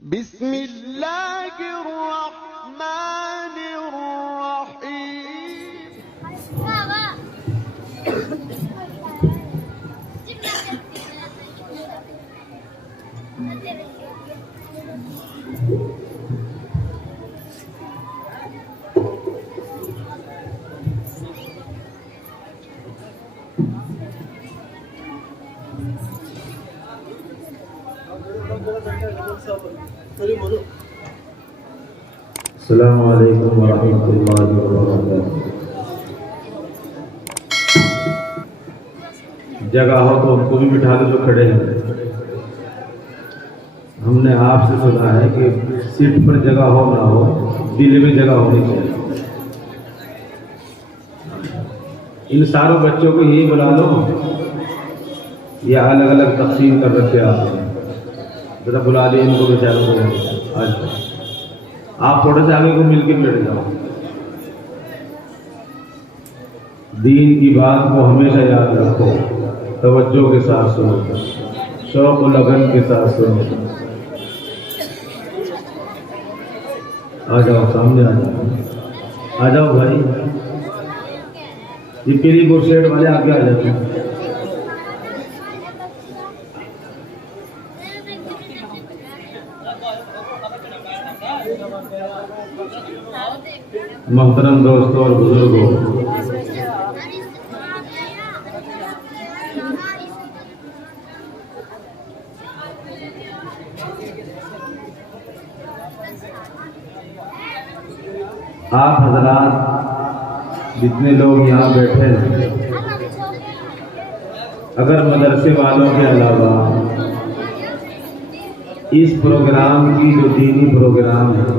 بسم اللہ الرحمن الرحیم السلام علیکم ورحمۃ اللہ وبرکاتہ۔ جگہ ہو تو ہم کو بھی بٹھا دو جو کھڑے ہیں۔ ہم نے آپ سے سنا ہے کہ سیٹ پر جگہ ہو نہ ہو، دل میں جگہ ہونی چاہیے۔ ان ساروں بچوں کو یہی بلا لو، یہ الگ الگ تقسیم کر رکھے آپ نے، ذرا بلا دیں ان کو بیچاروں کو۔ آج آپ تھوڑے سے آگے کو مل کے بیٹھ جاؤ۔ دین کی بات کو ہمیشہ یاد رکھو، توجہ کے ساتھ سنو، شوق و لگن کے ساتھ سنو۔ آ جاؤ سامنے، آ جاؤ، آ جاؤ بھائی۔ یہ پیری گور شیڈ والے آگے آ جاتے ہیں۔ محترم دوستوں اور بزرگوں، آپ حضرات جتنے لوگ یہاں بیٹھے ہیں، اگر مدرسے والوں کے علاوہ اس پروگرام کی جو دینی پروگرام ہے،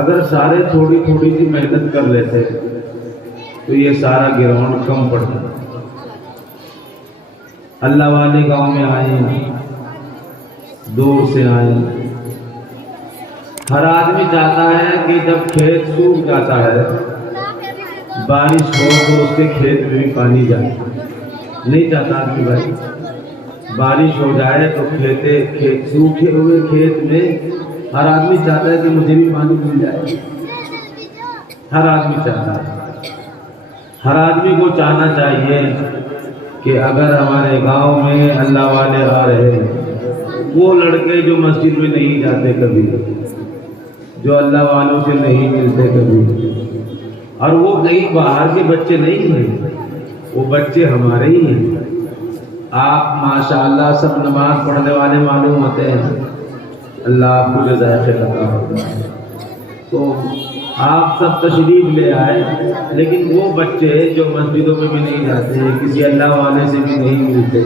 اگر سارے تھوڑی تھوڑی سی محنت کر لیتے تو یہ سارا گراؤنڈ کم پڑتا۔ اللہ والے گاؤں میں آئے، دور سے آئے۔ ہر آدمی چاہتا ہے کہ جب کھیت سوکھ جاتا ہے، بارش ہو تو اس کے کھیت میں بھی پانی جائے۔ نہیں چاہتا کہ بھائی بارش ہو جائے تو سوکھے ہوئے کھیت میں ہر آدمی چاہتا ہے کہ مجھے بھی پانی مل جائے۔ ہر آدمی چاہتا ہے، ہر آدمی کو چاہنا چاہیے کہ اگر ہمارے گاؤں میں اللہ والے آ رہے ہیں، وہ لڑکے جو مسجد میں نہیں جاتے کبھی، جو اللہ والوں سے نہیں ملتے کبھی، اور وہ کہیں باہر کے بچے نہیں ہیں، وہ بچے ہمارے ہی ہیں۔ آپ ماشاءاللہ سب نماز پڑھنے والے معلوم ہوتے ہیں، اللہ آپ کو جزائے خیر عطا فرمائے۔ تو آپ سب تشریف لے آئے، لیکن وہ بچے جو مسجدوں میں بھی نہیں جاتے، کسی اللہ والے سے بھی نہیں ملتے،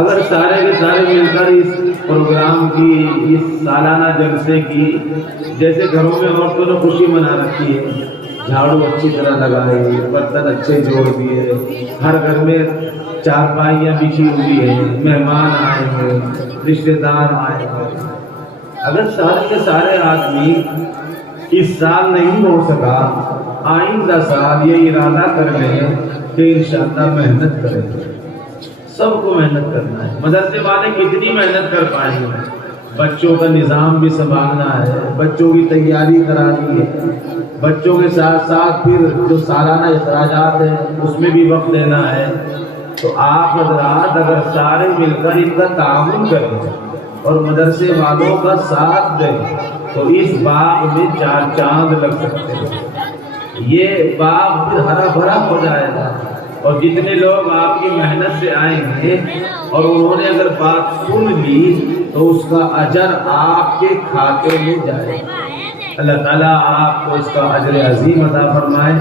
اگر سارے کے سارے مل کر اس پروگرام کی، اس سالانہ جلسے کی، جیسے گھروں میں عورتوں نے خوشی منا رکھی ہے، جھاڑو اچھی طرح لگائے، برتن اچھے جوڑ دیے، ہر گھر میں چارپائیاں بچھی ہوئی ہیں، مہمان آئے ہیں، رشتے دار آئے ہیں، اگر سارے کے سارے آدمی اس سال نہیں ہو سکا، آئندہ سال یہ ارادہ کر لیں کہ انشاءاللہ محنت کریں۔ سب کو محنت کرنا ہے۔ مدرسے والے کتنی محنت کر پائیں گے؟ بچوں کا نظام بھی سنبھالنا ہے، بچوں کی تیاری کرانی ہے، بچوں کے ساتھ ساتھ پھر جو سالانہ اخراجات ہیں اس میں بھی وقت دینا ہے۔ تو آپ حضرات اگر سارے مل کر ان کا تعاون کریں اور مدرسے والوں کا ساتھ دیں تو اس باغ میں 4 چاند لگ سکتے ہیں۔ یہ باغ پھر ہرا بھرا ہو جائے گا، اور جتنے لوگ آپ کی محنت سے آئے ہیں اور انہوں نے اگر بات سن لی تو اس کا اجر آپ کے کھاتے میں جائے گا۔ اللہ تعالیٰ آپ کو اس کا اجر عظیم عطا فرمائے۔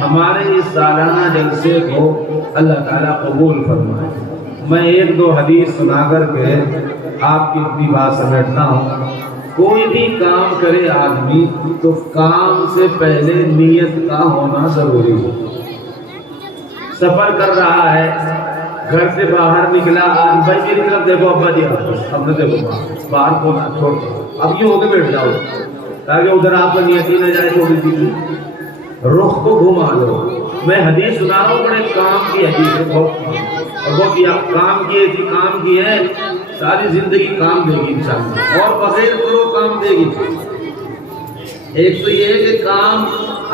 ہمارے اس سالانہ جلسے کو اللہ تعالیٰ قبول فرمائے۔ میں 1-2 حدیث سنا کر کے آپ کی اپنی بات سمیٹتا ہوں۔ کوئی بھی کام کرے آدمی تو کام سے پہلے نیت کا ہونا ضروری ہے۔ سفر کر رہا ہے، گھر سے باہر نکلا، بھائی میری طرف دیکھو ابا جی، اب نہ دیکھو باہر کو نہ چھوڑ، اب یوں ہو کے بیٹھ جاؤ تاکہ ادھر آپ کا نیت ہی نہ جائے، تھوڑی سی رخ کو گھما لو۔ میں حدیث سنا رہا ہوں، بڑے کام کی حدیث ہے، بہت کام کی ایسی کام کی ہے ساری زندگی کام دے گی انشاءاللہ، اور بغیر کرو کام دے گی۔ ایک تو یہ ہے کہ کام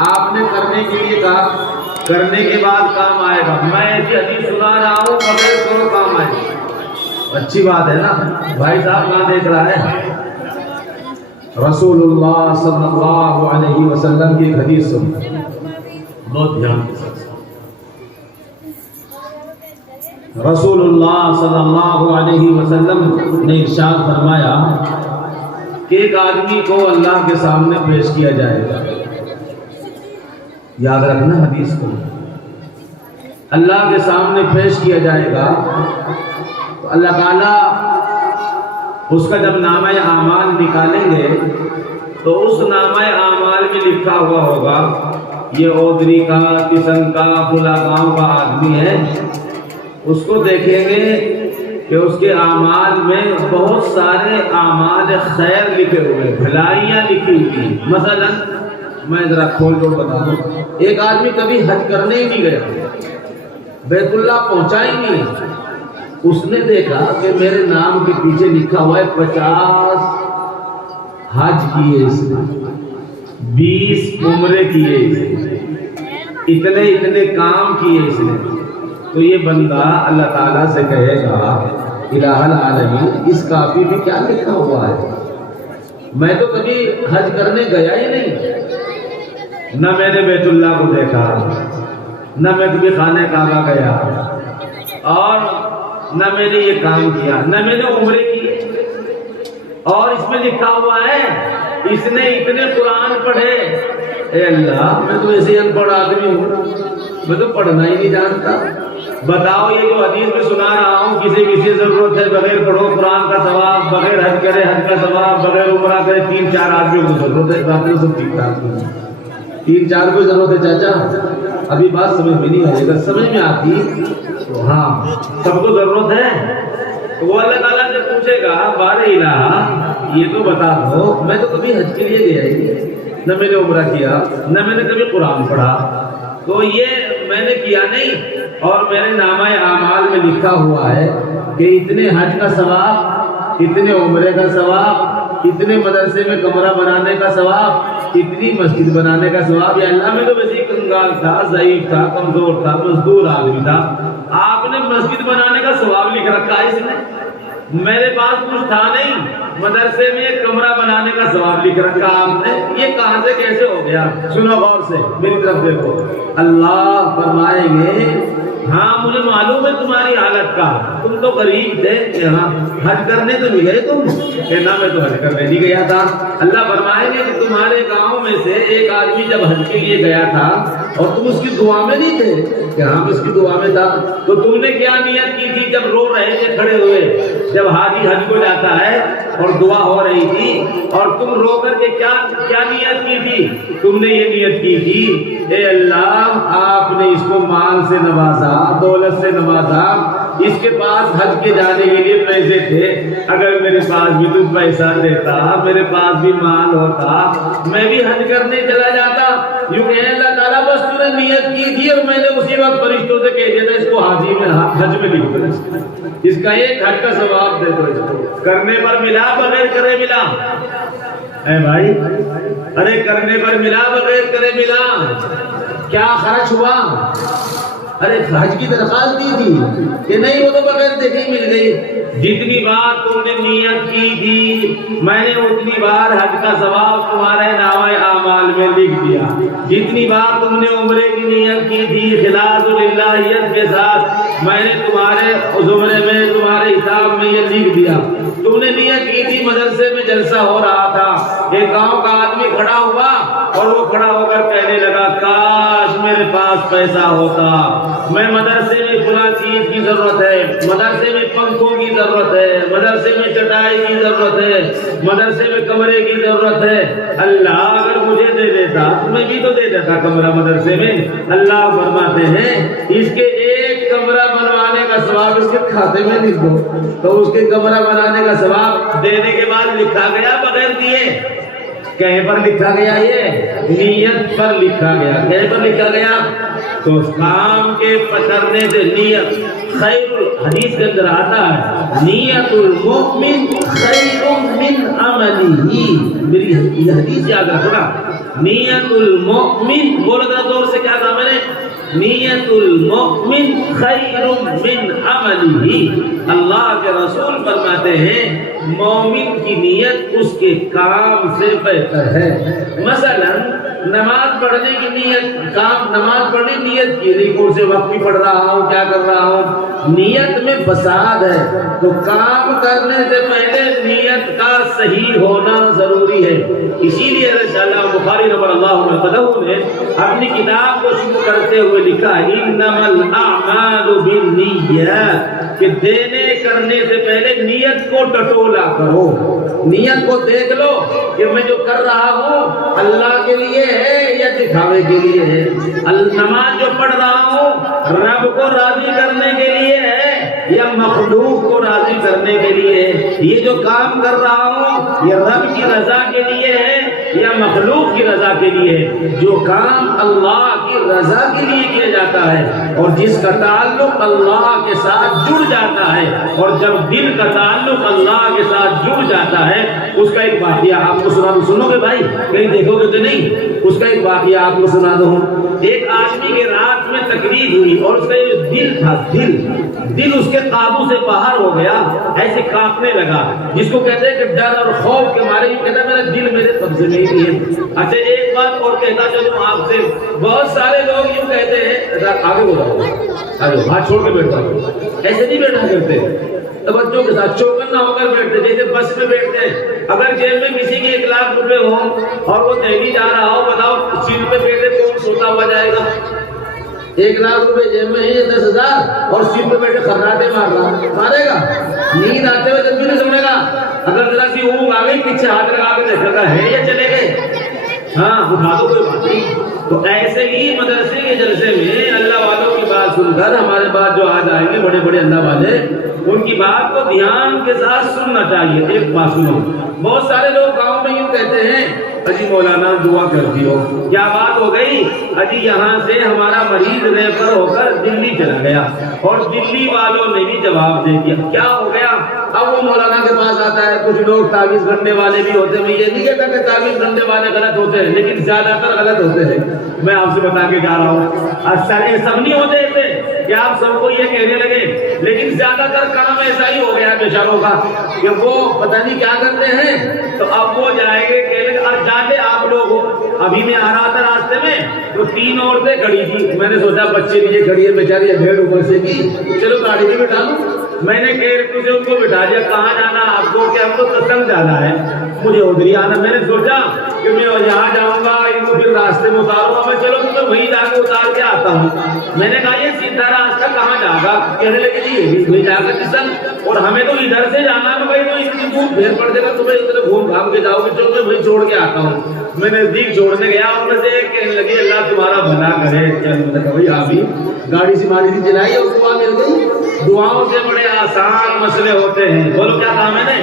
آپ نے کرنے کے لیے کہا، کرنے کے بعد کام آئے گا۔ میں ایسی حدیث سنا رہا ہوں بغیر کرو کام آئے گا، اچھی بات ہے نا۔ بھائی صاحب کہاں دیکھ رہا ہے؟ رسول اللہ صلی اللہ علیہ وسلم کی ایک حدیث سن، بہت دھیان کے ساتھ۔ رسول اللہ صلی اللہ علیہ وسلم نے ارشاد فرمایا کہ ایک آدمی کو اللہ کے سامنے پیش کیا جائے گا۔ یاد رکھنا حدیث کو، اللہ کے سامنے پیش کیا جائے گا تو اللہ تعالیٰ اس کا جب نامہ اعمال نکالیں گے تو اس نامہ اعمال میں لکھا ہوا ہوگا یہ اودری کا، کسن کا، فلاں گاؤں کا آدمی ہے۔ اس کو دیکھیں گے کہ اس کے اعمال میں بہت سارے اعمال خیر لکھے ہوئے، بھلائیاں لکھی ہوئی۔ مثلا میں ذرا کھول کر بتا دوں، ایک آدمی کبھی حج کرنے ہی نہیں گیا، بیت اللہ پہنچا ہی نہیں، اس نے دیکھا کہ میرے نام کے پیچھے لکھا ہوا ہے 50 حج کیے اس نے، 20 عمرے کیے اس نے، اتنے کام کیے اس نے، تو یہ بندہ اللہ تعالیٰ سے کہے گا الہ العالمین اس کاپی میں کیا لکھا ہوا ہے؟ میں تو کبھی حج کرنے گیا ہی نہیں، نہ میں نے بیت اللہ کو دیکھا، نہ میں کبھی خانہ کعبہ گیا، اور نہ میں نے یہ کام کیا، نہ میں نے عمرے کیے، اور اس میں لکھا ہوا ہے اس نے اتنے قرآن پڑھے۔ اے اللہ، میں تو ایسے ان پڑھ آدمی ہوں، میں تو پڑھنا ہی نہیں جانتا۔ بتاؤ یہ جو حدیث میں سنا رہا ہوں کسی ضرورت ہے بغیر پڑھو قرآن کا ثواب، بغیر حج کرے حج کا ثواب، بغیر عمرہ کرے 3-4 آدمیوں کو ضرورت ہے، باقی سب ٹھیک ٹھاک ہے۔ 3-4 کو ضرورت ہے چاچا، ابھی بات سمجھ میں نہیں آئے گا، سمجھ میں آتی تو ہاں سب کو ضرورت ہے۔ تو وہ اللہ تعالیٰ سے پوچھے گا بار الہ یہ تو بتا دو، میں تو کبھی حج کے لیے گیا ہی نہیں، نہ میں نے عمرہ کیا، نہ میں نے کبھی قرآن پڑھا، تو یہ میں نے کیا نہیں، اور میرے نامہ اعمال میں لکھا ہوا ہے کہ اتنے حج کا ثواب، اتنے عمرے کا ثواب، اتنے مدرسے میں کمرہ بنانے کا ثواب، اتنی مسجد بنانے کا ثواب۔ یا اللہ میں تو ویسے کنگال تھا، ضعیف تھا، کمزور تھا، مزدور آدمی تھا، آپ نے مسجد بنانے کا ثواب لکھ رکھا ہے اس میں، میرے پاس کچھ تھا نہیں، مدرسے میں ایک کمرہ بنانے کا ثواب لکھ رکھا آپ نے، یہ کہاں سے کیسے ہو گیا؟ سنو غور سے، میری طرف دیکھو۔ اللہ فرمائیں گے ہاں مجھے معلوم ہے تمہاری حالت کا، تم تو غریب تھے، یہاں حج کرنے تو نہیں گئے تم، کہ نہ میں تو حج کرنے نہیں گیا تھا۔ اللہ فرمائیں گے کہ تمہارے گاؤں میں سے ایک آدمی جب حج کے لیے گیا تھا اور تم اس کی دعا میں نہیں تھے، کہ ہم اس کی دعا میں تھا، تو تم نے کیا نیت کی تھی جب رو رہے تھے کھڑے ہوئے؟ جب حاجی حج کو جاتا ہے اور دعا ہو رہی تھی اور تم رو کر کے کیا نیت کی تھی؟ تم نے یہ نیت کی تھی اے اللہ آپ نے اس کو مال سے نوازا، دولت سے نوازا، اس کے پاس حج کے جانے کے لیے پیسے تھے، اگر میرے پاس بھی تم پیسہ دیتا، میرے پاس بھی مال ہوتا، میں بھی حج کرنے چلا جاتا۔ یوں کہ اللہ تعالیٰ بس تو نے نیت کی تھی اور میں نے اسی وقت فرشتوں سے کہہ دیا تھا اس کو حاجی میں حج میں لکھ دو، اس کا ایک حج کا ثواب دے دو، اس کو کرنے پر ملا بغیر کرے ملا۔ اے بھائی ارے کرنے پر ملا بغیر کرے ملا، کیا خرچ ہوا؟ ارے حج کی درخواست دی تھی کہ نہیں، وہ تو بغیر دیکھے مل گئی۔ جتنی بار تم نے نیت کی تھی میں نے اتنی بار حج کا ثواب تمہارے نامہ اعمال میں لکھ دیا، جتنی بار تم نے عمرے کی نیت کی تھی خلاص للہیت کے ساتھ میں نے تمہارے عمرے میں تمہارے حساب میں یہ لکھ دیا۔ تم نے نیت کی تھی مدرسے میں جلسہ ہو رہا تھا، ایک گاؤں کا آدمی کھڑا ہوا اور وہ کھڑا ہو کر کہنے لگا کاش میرے پاس پیسہ ہوتا، میں مدرسے میں فلاں چیز کی ضرورت ہے، مدرسے میں پنکھوں کی ضرورت ہے، مدرسے میں چٹائی کی ضرورت ہے، مدرسے میں کمرے کی ضرورت ہے، اللہ اگر مجھے دے دیتا تو میں بھی تو دے دیتا کمرہ مدرسے میں۔ اللہ فرماتے ہیں اس کے ایک کمرہ بنوانے کا ثواب اس کے کھاتے میں لکھ دو، تو اس کے کمرہ بنانے کا ثواب دینے کے بعد لکھا گیا بغیر دیے، کہیں پر لکھا گیا؟ یہ نیت پر لکھا گیا، کہیں پر لکھا گیا؟ تو کام کے کرنے سے نیت خیر، حدیث کے اندر آتا ہے نیت المؤمن خیر من عملہ، میری یہ حدیث یاد رکھنا، نیت المؤمن، بولو ذرا زور سے، کیا کہا میں نے؟ نیت المؤمن خیر من عملہ، اللہ کے رسول فرماتے ہیں مومن کی نیت اس کے کام سے بہتر ہے۔ مثلا نماز پڑھنے کی نیت، کام نماز پڑھنے نیت کی نہیں، کون سے وقت بھی پڑھ رہا ہوں، کیا کر رہا ہوں، نیت میں فساد ہے، تو کام کرنے سے پہلے نیت کا صحیح ہونا ضروری ہے۔ اسی لیے رضی اللہ بخاری رضی اللہ عنہ نے اپنی کتاب کو شروع کرتے ہوئے لکھا انما الاعمال بالنیات، کہ دینے کرنے سے پہلے نیت کو ٹٹولا کرو، نیت کو دیکھ لو کہ میں جو کر رہا ہوں اللہ کے لیے ہے یا دکھاوے کے لیے ہے، نماز جو پڑھ رہا ہوں رب کو راضی کرنے کے لیے ہے یا مخلوق کو راضی کرنے کے لیے ہے، یہ جو کام کر رہا ہوں یہ رب کی رضا کے لیے ہے یا مخلوق کی رضا کے لیے ہے۔ جو کام اللہ کی رضا کے لیے کیا جاتا ہے اور جس کا تعلق اللہ کے ساتھ جڑ جاتا ہے، اور جب دل کا تعلق اللہ کے ساتھ جڑ جاتا ہے، اس کا ایک واقعہ آپ کو سنا دوں، سنو گے بھائی؟ کہیں دیکھو گے تو نہیں؟ اس کا ایک واقعہ آپ کو سنا دوں۔ ایک آدمی کے رات میں تقریب ہوئی اور اس کا جو دل تھا، دل اس کے قابو سے باہر ہو گیا، ایسے کانپنے لگا، جس کو کہتے ہیں کہ ڈر اور خوف کے مارے یہ کہتا میرا دل میرے قبضے میں ہی ہے۔ اچھا ایک بات اور کہتا چلوں آپ سے، بہت سارے لوگ یوں کہتے ہیں، آگے بولاؤ، آگے ہاتھ چھوڑ کے بیٹھتا ہوں، ایسے نہیں بیٹھا کرتے، بچوں کے ساتھ چوکن نہ ہو کر بیٹھتے، جیسے بس میں بیٹھتے ہیں، اگر جیب میں کسی کے 1 لاکھ روپے ہوں اور وہ دہلی جا رہا ہو، بتاؤ سیٹ پہ بیٹھے کون سوتا ہوا جائے گا؟ 1 لاکھ روپے جیب میں ہے، 10,000 اور سیٹ پہ بیٹھے خراٹے مارے گا، نیند آتے ہوئے جب بھی نہیں سنے گا، اگر ذرا سی اونگ آ گئی پیچھے ہاتھ لگا کے دیکھے گا ہے یا چلے گئے؟ ہاں اٹھا دو، کوئی بات نہیں۔ تو ایسے ہی مدرسے کے جلسے میں اللہ والوں کی بات سن کر ہمارے بعد جو آج آئیں گے بڑے بڑے اللہ والے، ان کی بات کو دھیان کے ساتھ سننا چاہیے۔ ایک بات سنو، بہت سارے لوگ گاؤں میں یوں کہتے ہیں اجی مولانا دعا کر دیو، کیا بات ہو گئی؟ اجی یہاں سے ہمارا مریض ریفر ہو کر دلی چلا گیا اور دلی والوں نے بھی جواب دے دیا، کیا ہو گیا؟ اب وہ مولانا کے پاس آتا ہے، کچھ لوگ تعویذ گھڑنے والے بھی ہوتے ہیں، میں یہ نہیں کہتا کہ تعویذ گھڑنے والے غلط ہوتے ہیں، لیکن زیادہ تر غلط ہوتے ہیں، میں آپ سے بتا کے جا رہا ہوں۔ سب نہیں ہوتے ایسے کہ آپ سب کو یہ کہنے لگے، لیکن زیادہ تر کام ایسا ہی ہو گیا بیچاروں کا کہ وہ پتہ نہیں کیا کرتے ہیں، تو اب وہ جائیں گے کہنے لگے، اب جاتے آپ لوگ ہو۔ ابھی میں آ رہا تھا راستے میں تو 3 عورتیں کھڑی تھی، میں نے سوچا بچے بھی یہ کھڑی ہے بیچاری، بھیڑ اوپر سے کی، چلو گاڑی میں بٹھا لوں۔ میں نے کیرٹو سے ان کو بٹھا دیا، کہاں جانا آپ کو؟ کہ ہم کو ستسنگ جانا ہے، مجھے ادھر آنا۔ میں نے سوچا کہ میں یہاں جاؤں گا، ان کو پھر راستے میں اتاروں گا، میں چلو تو وہیں جا کے اتار کے آتا ہوں۔ میں نے کہا یہ سیدھا راستہ کہاں جائے گا؟ کہنے لگے جی یہ بھی وہیں جا کر ستسنگ، اور ہمیں تو ادھر سے جانا ہے، بھائی تو اتنی دور پھر پڑ جائے گا، تمہیں ادھر گھوم گھام کے جاؤ گے، چلو میں وہیں چھوڑ کے آتا ہوں۔ میں نزدیک چھوڑنے گیا، ان میں سے ایک کہنے لگی اللہ تمہارا بھلا کرے۔ بھائی آبھی گاڑی سے ماری تھی چلائی اور دعا مل گئی۔ دعاؤں سے بڑے آسان مسئلے ہوتے ہیں، بولو کیا کہا میں نے؟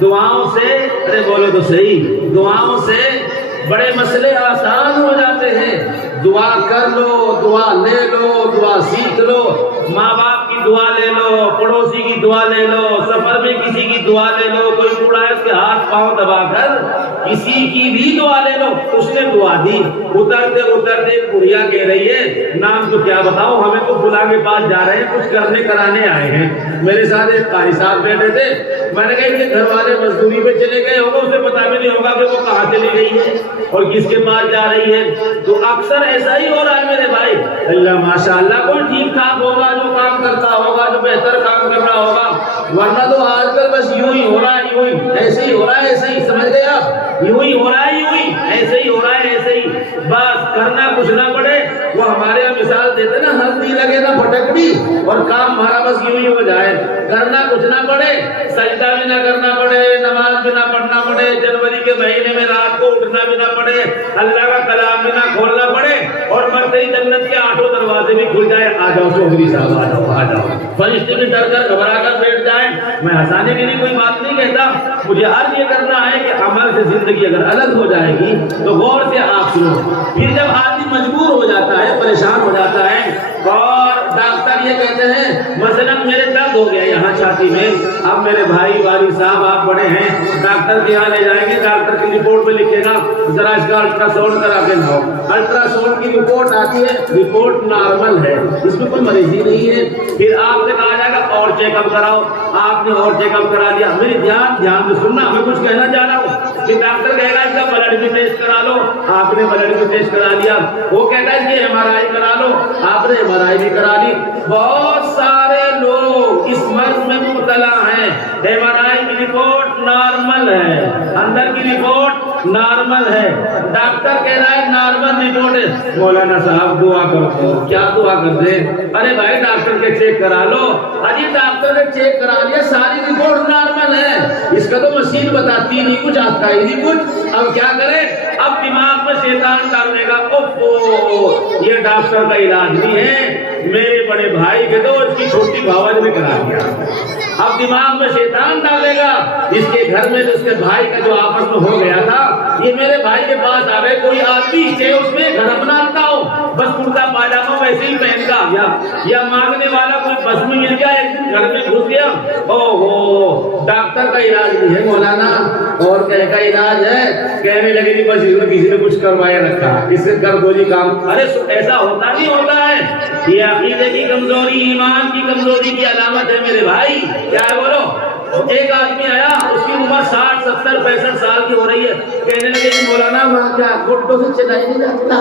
دعاؤں سے، ارے بولو تو صحیح، دعاؤں سے بڑے مسئلے آسان ہو جاتے ہیں۔ دعا کر لو، دعا لے لو، دعا سیکھ لو، ماں باپ کی دعا لے لو، پڑوسی کی دعا لے لو، سفر میں کسی کی دعا لے لو، کوئی بوڑھا ہے اس کے ہاتھ پاؤں دبا کر کسی کی بھی دعا لے لو، اس نے دعا دی۔ اترتے اترتے بڑھیا کہہ رہی ہے نام تو کیا بتاؤ، ہمیں تو خدا کے پاس جا رہے ہیں، کچھ کرنے کرانے آئے ہیں۔ میرے ساتھ ایک قاری صاحب بیٹھے تھے، میں نے کہا کہ گھر والے مزدوری پہ چلے گئے ہوگا، اسے پتا بھی نہیں ہوگا کہ وہ کہاں چلی گئی ہے اور کس کے پاس جا رہی ہے۔ تو اکثر ایسا ہی ہو رہا ہے میرے بھائی، اللہ ماشاء اللہ کوئی ٹھیک ٹھاک ہوگا جو کام کرتا ہوگا، جو بہتر کام کر رہا ہوگا، ورنہ تو آج کل بس یوں ہی ہو رہا ہے، یوں ہی ایسے ہی ہو رہا ہے، ایسے ہی سمجھ گئے آپ، یوں ہی ہو رہا ہے، یوں ہی ایسے ہی ہو رہا ہے، ایسے ہی بس کرنا کچھ نہ پڑے۔ وہ ہمارے یہاں مثال دیتے نا، ہلدی لگے نا پھٹکڑی اور کام ہمارا بس یوں ہی ہو جائے، کرنا کچھ نہ پڑے، سجدہ بھی نہ کرنا پڑے، نماز بھی نہ پڑھنا پڑے، جنوری کے مہینے میں رات کو اٹھنا بھی نہ پڑے، اللہ کا کلام بھی نہ کھولنا پڑے، اور مرتے ہی جنت کے 8 دروازے بھی کھل جائے۔ آ جاؤ چودھری صاحب، آ جاؤ آ جاؤ، فرشتے بھی ڈر کر گھبرا کر بیٹھ جائیں۔ میں ہنسانے کے لیے کوئی بات نہیں کہتا، مجھے عرض یہ کرنا ہے کہ عمل سے زندگی اگر الگ ہو جائے گی تو غور سے آپ سنو. پھر جب آدمی مجبور ہو جاتا ہے، پریشان ہو جاتا ہے اور ڈاکٹر یہ کہتے ہیں مثلا میرے درد ہو گیا یہاں چھاتی میں، اب میرے بھائی والد صاحب آپ بڑے ہیں، ڈاکٹر کے یہاں لے جائیں گے، ڈاکٹر کی رپورٹ میں لکھے گا ذرا اس کا الٹرا ساؤنڈ کرا کے لاؤ. الٹرا ساؤنڈ کی رپورٹ آتی ہے، رپورٹ نارمل ہے، اس میں کوئی مریضی نہیں ہے. پھر آپ سے کہا جائے گا اور چیک اپ کراؤ، آپ نے اور چیک اپ کرا دیا. میری دھیان سے سننا، میں کچھ کہنا چاہ رہا ہوں. پھر ڈاکٹر کہے گا اس کا بلڈ بھی ٹیسٹ کرا لو، آپ نے بلڈ بھی ٹیسٹ کرا لیا. وہ کہتا ہے کہ ایم آر آئی کرا لو، آپ نے ایم آر آئی بھی کرا لی. بہت سارے لوگ اس مرض میں مبتلا ہیں. ایم آر آئی کی رپورٹ نارمل ہے، اندر کی رپورٹ نارمل ہے، ڈاکٹر کہہ رہا ہے نارمل رپورٹ ہے. مولانا صاحب دعا کرو. کیا دعا کر دے؟ ارے بھائی ڈاکٹر کے چیک کرا لو. اجی ڈاکٹر نے چیک کرا لیا، ساری رپورٹ نارمل ہے، اس کا تو مشین بتاتی نہیں کچھ، آتا ہی نہیں کچھ. اب کیا کرے؟ اب دماغ میں شیطان ڈالنے گا، اوہ یہ ڈاکٹر کا علاج نہیں ہے، میرے بڑے بھائی کے تو اس کی چھوٹی بھاوج نے کرا دیا. اب دماغ میں شیطان ڈالے گا، اس کے گھر میں اس کے بھائی کا جو آپس میں ہو گیا تھا، یہ میرے بھائی کے پاس آ گئے، کوئی آدمی سے اس میں گھر بناتا ہوں، بس کرتا پاجامہ ویسے ہی پہن کا آ گیا، یا مانگنے والا کوئی بس میں مل گیا، ایک دن گھر میں گھس گیا. اوہو ڈاکٹر کا علاج نہیں ہے مولانا، اور کہے کا علاج ہے. کہنے لگے کہ بس اس میں کسی نے کچھ کروایا رکھا، اس سے کر دو جی کام. ارے ایسا ہوتا نہیں ہوتا ہے، یہ عقیدے کی کمزوری، ایمان کی کمزوری کی علامت ہے میرے بھائی. کیا ہے بولو؟ ایک آدمی آیا، اس کی عمر 60 70 65 سال کی ہو رہی ہے. کہنے لگے کہ مولانا وہاں کیا گھٹوں سے چلائی نہیں جاتا،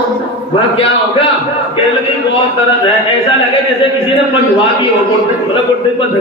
وہاں کیا ہو گیا؟ کہنے لگے بہت درد ہے، ایسا لگے جیسے کسی نے بندھوا دی ہو. گھٹنے پر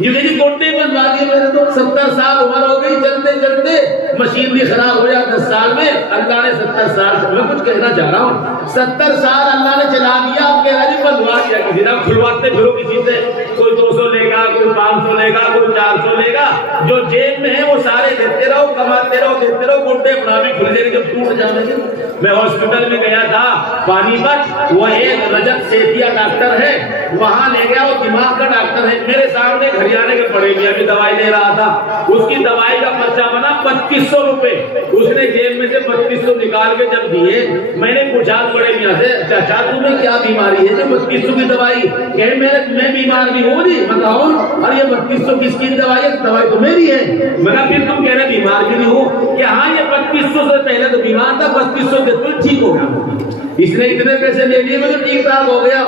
یہ میری گھٹنے بندھوا دی. میرے تو 70 سال عمر ہو گئی، چلتے چلتے مشین بھی خراب ہو جائے 10 سال میں. اللہ نے 70 سال، میں کچھ کہنا چاہ رہا ہوں، 70 سال اللہ نے چلا دیا. آپ کہہ رہا جی بندھوا دیا کسی نے. کھلواتے پھرو کسی سے، کوئی 200 لے گا، کوئی 500 لے گا، کوئی 400 لے گا. جو جیب میں ہے وہ سارے دیتے رہو، کماتے رہو، دیتے رہو. گھٹنے اپنا بھی کھل جائے گی جب ٹوٹ جانے گے. میں ہاسپٹل میں گیا تھا پانی پت، وہ ایک رجت سیٹیا ڈاکٹر ہے، وہاں لے گیا. وہ دماغ کا ڈاکٹر ہے. میرے سامنے ہریانے کے بڑے میاں بھی دوائی لے رہا تھا. اس کی دوائی کا خرچہ بنا 2500 روپے. اس نے جیب میں سے 2500 نکال کے جب دیے، میں نے پوچھا بڑے میاں سے چاچا تمہیں کیا بیماری ہے جو 2500 کی دوائی؟ کہ میں بیمار بھی ہوں جی. بتاؤ. اور یہ 3200 کس کی دوائی ہے؟ دوائی تو میری ہے. میں کہا پھر تم کہہ رہے بیمار بھی نہیں ہو؟ کہ ہاں یہ 2500 سے پہلے تو بیمار تھا، 3200 سے تو ٹھیک ہو گیا. اس نے اتنے پیسے لے لیے، میں تو ٹھیک ٹھاک ہو گیا.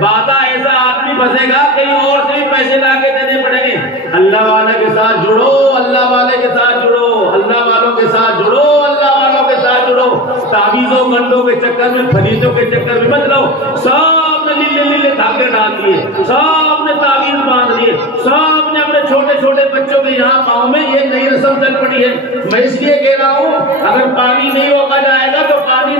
بعد ایسا آدمی پھنسے گا، کہیں اور سے بھی پیسے لا کے دینے پڑیں گے. اللہ والے کے ساتھ جڑو، اللہ والے کے ساتھ جڑو، اللہ والوں کے ساتھ جڑو، اللہ والوں کے ساتھ جڑو. تعویذوں گنڈوں کے چکر میں، فریضوں کے چکر میں مت رہو. سب نے لیلے لیلے دھاگے ڈال دیے، سب نے تعویذ باندھ دیے، سب نے اپنے چھوٹے چھوٹے بچوں کے یہاں پاؤں میں یہ نئی رسم چل پڑی ہے. میں اس لیے کہہ رہا ہوں اگر پانی نہیں روکا جائے گا تو پانی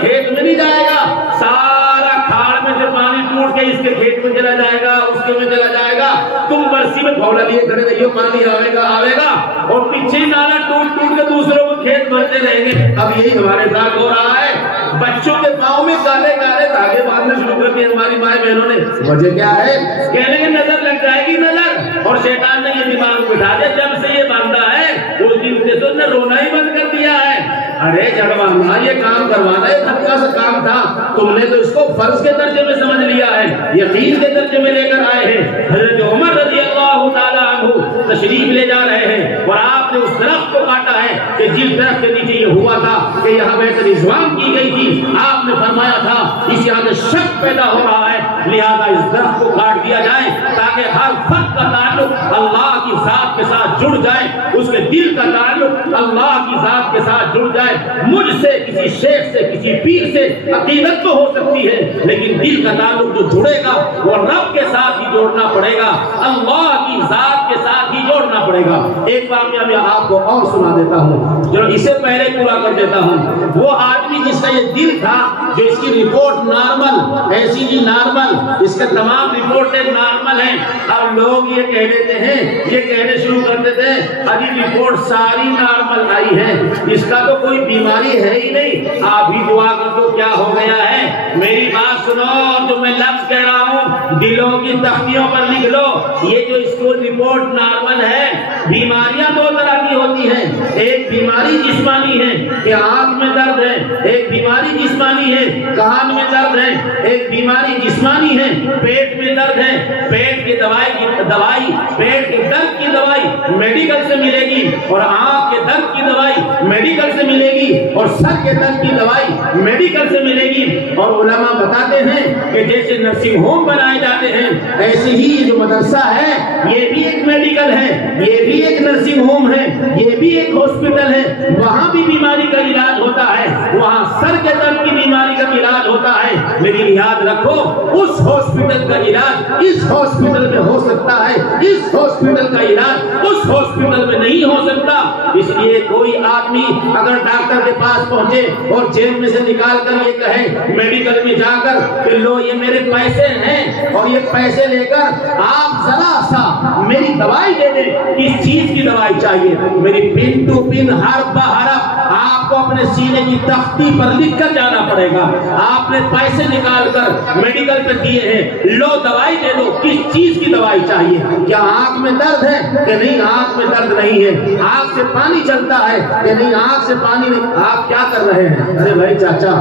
کھیت میں نہیں جائے گا، سارا کھاڑ میں سے پانی ٹوٹ کے اس کے کھیت میں چلا جائے گا، اس کے میں چلا جائے گا. تم برسی میں پھولا لیے کھڑے رہیے، پانی آئے گا آئے گا، اور پیچھے نالا ٹوٹ ٹوٹ کے دوسروں کو کھیت بھرتے رہیں گے. اب یہی ہمارے ساتھ ہو رہا ہے. بچوں کے پاؤں میں کالے کالے دھاگے باندھنا شروع کر دیے ہماری مائیں بہنوں نے. وجہ کیا ہے؟ کہنے کی نظر لگ جائے گی نظر، اور شیطان نے یہ دماغ بٹھا دیا جب سے یہ باندھا ہے اس دن سے تو نے رونا ہی بند کر دیا ہے. ارے جڑوانا، یہ کام کروانا ایک ہلکا سا کام تھا، تم نے تو اس کو فرض کے درجے میں سمجھ لیا ہے، یقین کے درجے میں لے کر آئے ہیں. حضرت عمر رضی اللہ تعالیٰ عنہ تشریف لے جا رہے ہیں اور آپ نے اس درخت کو کاٹا ہے کہ جس درخت کے نیچے یہ ہوا تھا کہ یہاں بیت رضوان کی گئی تھی. آپ نے فرمایا تھا اس یہاں سے شک پیدا ہو رہا ہے، لہذا اس درخت کو کاٹ دیا جائے تاکہ ہر فرد کا تعلق اللہ کی ذات کے ساتھ جڑ جائے، اس کے دل کا تعلق اللہ کی ذات کے ساتھ جڑ جائے. مجھ سے، کسی شیخ سے، کسی پیر سے عقیدت تو ہو سکتی ہے لیکن دل کا تعلق جو جڑے گا وہ رب کے ساتھ ہی جوڑنا پڑے گا، اللہ کی ذات کے ساتھ ہی جوڑنا پڑے گا. ایک واقعہ میں آپ کو اور سنا دیتا ہوں جو اسے پہلے پورا کر دیتا ہوں. وہ آدمی جس کا یہ دل تھا، جو اس کی رپورٹ نارمل ایسی جی نارمل، اس کے تمام رپورٹیں نارمل ہیں. اب لوگ یہ کہہ دیتے ہیں، یہ کہنے شروع کر دیتے ہیں ابھی رپورٹ ساری نارمل آئی ہے، اس کا تو کوئی بیماری ہے ہی نہیں. آپ بھی دعا کر دو کیا ہو گیا ہے. میری بات سنو، اور جو میں لفظ کہہ رہا ہوں دلوں کی تختیوں پر لکھ لو. یہ جو اس کو رپورٹ نارمل ہے، بیماریاں دو طرح کی ہوتی ہیں. ایک بیماری جسمانی ہے کہ آنکھ میں درد ہے، ایک بیماری جسمانی ہے کان میں درد ہے، ایک بیماری جسمانی ہے پیٹ میں درد ہے، پیٹ کی دوائی پیٹ کے درد کی دوائی میڈیکل سے ملے گی، اور آنکھ کے درد کی دوائی میڈیکل سے ملے گی، اور سر کے درد کی دوائی میڈیکل سے ملے گی۔ اور علماء بتاتے ہیں کہ جیسے نرسنگ ہوم بنائے جاتے ہیں، ایسے ہی جو مدرسہ ہے یہ بھی ایک میڈیکل ہے، یہ بھی ایک نرسنگ ہوم ہے، یہ بھی ایک ہاسپٹل ہے۔ وہاں بھی بیماری کا علاج ہوتا ہے، وہاں سر کے درد کی بیماری کا علاج ہوتا ہے، لیکن یاد رکھو اس ہاسپٹل کا علاج اس ہاسپٹل میں ہو سکتا ہے، اس ہاسپٹل کا علاج اس ہاسپٹل میں نہیں ہو سکتا۔ اس لیے کوئی آدمی اگر ڈاکٹر کے پاس پہنچے اور جیب میں سے نکال کر یہ کہے میڈیکل میں جا کر کہ لو یہ میرے پیسے ہیں اور یہ پیسے لے کر آپ ذرا سا میری دوائی دے دیں، کس چیز کی دوائی چاہیے؟ میری پن ٹو پن حرف بہ حرف آپ کو اپنے سینے کی تختی پر لکھ کر جانا پڑے گا۔ آپ نے پیسے نکال کر میڈیکل پہ دیے ہیں، لو دوائی دے دو، کس چیز کی دوائی چاہیے؟ کیا آنکھ میں درد ہے کہ نہیں؟ آنکھ میں درد نہیں ہے۔ آنکھ سے پانی چلتا ہے کہ نہیں؟ آنکھ سے پانی نہیں۔ آپ کیا کر رہے ہیں؟ ارے بھائی چاچا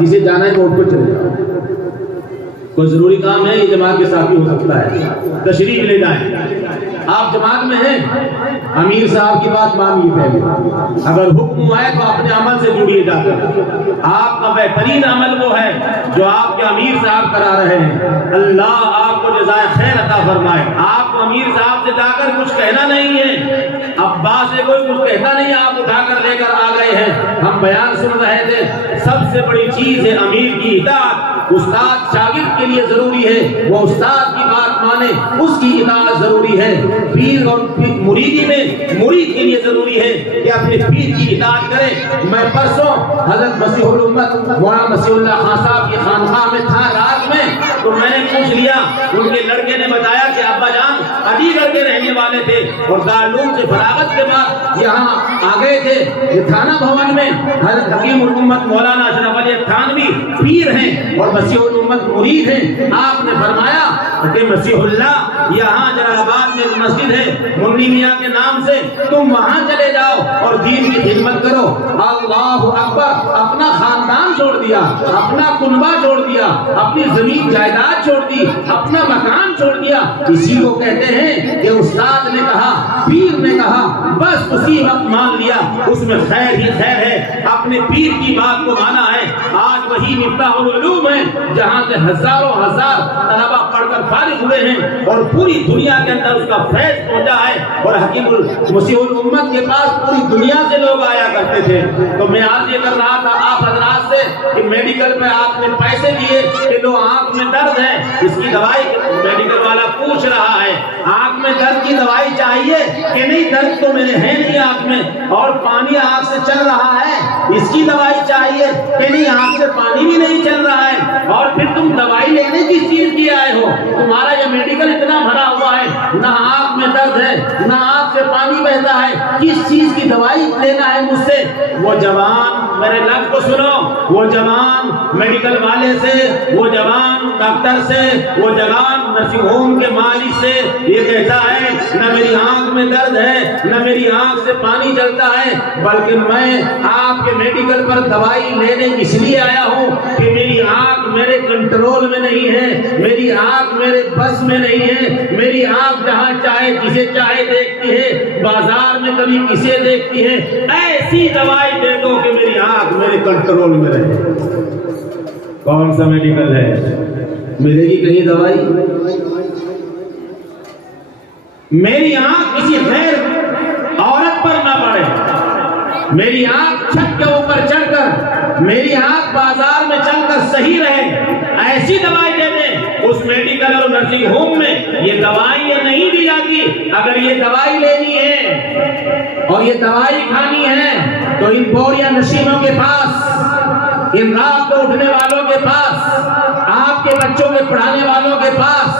جسے جانا ہے وہ کو چلے جاؤ، کوئی ضروری کام ہے، یہ جماعت کے ساتھ ہو سکتا ہے، تشریف لے جائیں۔ آپ جماعت میں ہیں، امیر صاحب کی بات مانیے پہلے، اگر حکم ہے تو اپنے عمل سے جڑیے جا کر۔ آپ کا بہترین عمل وہ ہے جو آپ کے امیر صاحب کرا رہے ہیں، اللہ آپ کو جزائے خیر عطا فرمائے۔ آپ کو امیر صاحب سے جا کر کچھ کہنا نہیں ہے، ابا سے کوئی کچھ کہتا نہیں، آپ اٹھا کر لے کر آ گئے ہیں۔ ہم بیان سن رہے تھے، سب سے بڑی چیز ہے امیر کی اطاعت۔ استاد شاگرد کے لیے ضروری ہے وہ استاد کی بات مانے، اس کی اطاعت ضروری ہے۔ پیر اور مریدی میں مرید کے لیے ضروری ہے کہ اپنے پیر کی اطاعت کرے۔ میں پرسوں حضرت مسیح الامت مولانا مسیح اللہ خان صاحب کی خانقاہ میں تھا رات میں، تو میں نے پوچھ لیا، ان کے لڑکے نے بتایا کہ ابا جان علی گڑھ کے رہنے والے تھے اور دارالعلوم سے فراغت کے بعد یہاں آ گئے تھے تھانہ بھون میں۔ حضرت حکیم الامت مولانا اشرف علی تھانوی پیر ہیں اور مسیح الامت مرید ہیں۔ آپ نے فرمایا کہ مسیح اللہ یہاں جلال آباد میں مسجد ہے منی میاں کے نام سے، تم وہاں چلے جاؤ اور دین کی خدمت کرو۔ اللہ اکبر، اپنا خاندان چھوڑ دیا، اپنا کنبہ چھوڑ دیا، اپنی زمین جائیداد چھوڑ دی، اپنا مکان چھوڑ دیا۔ اسی کو کہتے ہیں کہ استاد نے کہا، پیر نے کہا، بس اسی وقت مان لیا، اس میں خیر ہی خیر ہے۔ اپنے پیر کی بات کو مانا ہے۔ آج وہی مفتاح العلوم ہے جہاں سے ہزاروں ہزار طلبہ پڑھ کر فارغ ہوئے ہیں اور پوری دنیا کے اندر اس کا فیض پہنچا ہے، اور حکیم مسیح الامت کے پاس پوری دنیا سے لوگ آیا کرتے تھے۔ تو میں آج یہ کر رہا تھا آپ حضرات سے کہ میڈیکل میں آپ نے پیسے دیے کہ لو آنکھ میں درد ہے، اس کی دوائی میڈیکل والا پوچھ رہا ہے آنکھ میں درد کی دوائی چاہیے کہ نہیں؟ درد تو میرے ہے نہیں آنکھ میں اور پانی آنکھ سے چل رہا ہے، اس کی دوائی چاہیے کہ نہیں؟ آنکھ سے پانی بھی نہیں چل رہا ہے، اور پھر تم دوائی لینے کس چیز کی آئے ہو؟ تمہارا یہ میڈیکل اتنا بھرا ہوا ہے، نہ آنکھ میں درد ہے نہ آنکھ سے پانی بہتا ہے، کس چیز کی دوائی لینا ہے مجھ سے؟ وہ جوان میرے لفظ کو سنو، وہ جوان میڈیکل والے سے، وہ جوان ڈاکٹر سے، وہ جوان نرسنگ ہوم کے مالک سے یہ کہتا ہے نہ میری آنکھ میں درد ہے نہ میری آنکھ سے پانی چلتا ہے، بلکہ میں آپ کے میڈیکل پر دوائی لینے اس لیے آیا ہوں کہ میری آنکھ میرے کنٹرول میں نہیں ہے، میری آنکھ میرے بس میں نہیں ہے، میری آنکھ جہاں چاہے جسے چاہے دیکھتی ہے، بازار میں کبھی کسے دیکھتی ہے، ایسی دوائی دے دو کہ میری آنکھ میرے کنٹرول میں رہے۔ کون سا میڈیکل ہے؟ ملے گی کہیں دوائی؟ میری آنکھ کسی غیر عورت پر نہ پڑے، میری آنکھ چھت کے اوپر چڑھ کر، میری آنکھ بازار میں چل کر صحیح رہے، ایسی دوائی دے دیں۔ اس میڈیکل اور نرسنگ ہوم میں یہ دوائیں نہیں دی جاتی۔ اگر یہ دوائی لینی ہے اور یہ دوائی کھانی ہے تو ان بوریا نشینوں کے پاس، ان رات کو اٹھنے والوں کے پاس، آپ کے بچوں کے پڑھانے والوں کے پاس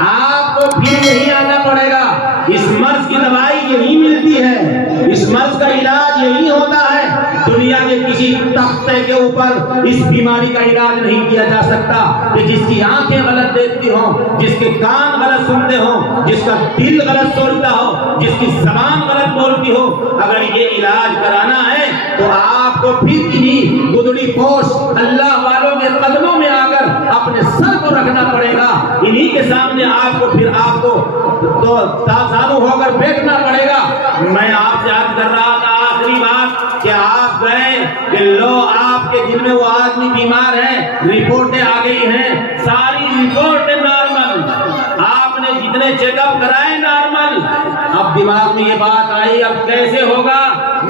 آپ کو پھر یہی آنا پڑے گا۔ اس مرض کی دوائی یہی ملتی ہے، اس مرض کا علاج یہی ہوتا ہے۔ دنیا کے کسی تختے کے اوپر اس بیماری کا علاج نہیں کیا جا سکتا کہ جس کی آنکھیں غلط دیکھتی ہوں، جس کے کان غلط سنتے ہوں، جس کا دل غلط سوچتا ہو، جس کی زبان غلط بولتی ہو، اگر یہ علاج کرانا ہے تو آپ کو پھر انہی گدڑی پوش اللہ والوں کے قدموں میں آ کر اپنے سر کو رکھنا پڑے گا، انہی کے سامنے آپ کو تو تازانو ہو کر بیٹھنا پڑے گا۔ میں آپ سے عرض کر رہا تھا آخری بات کہ آپ گئے کہ لو آپ کے دل میں وہ آدمی بیمار ہے، رپورٹیں آ گئی ہیں، ساری رپورٹیں نارمل، آپ نے جتنے چیک اپ کرائے نارمل، اب دماغ میں یہ بات آئی اب کیسے ہوگا،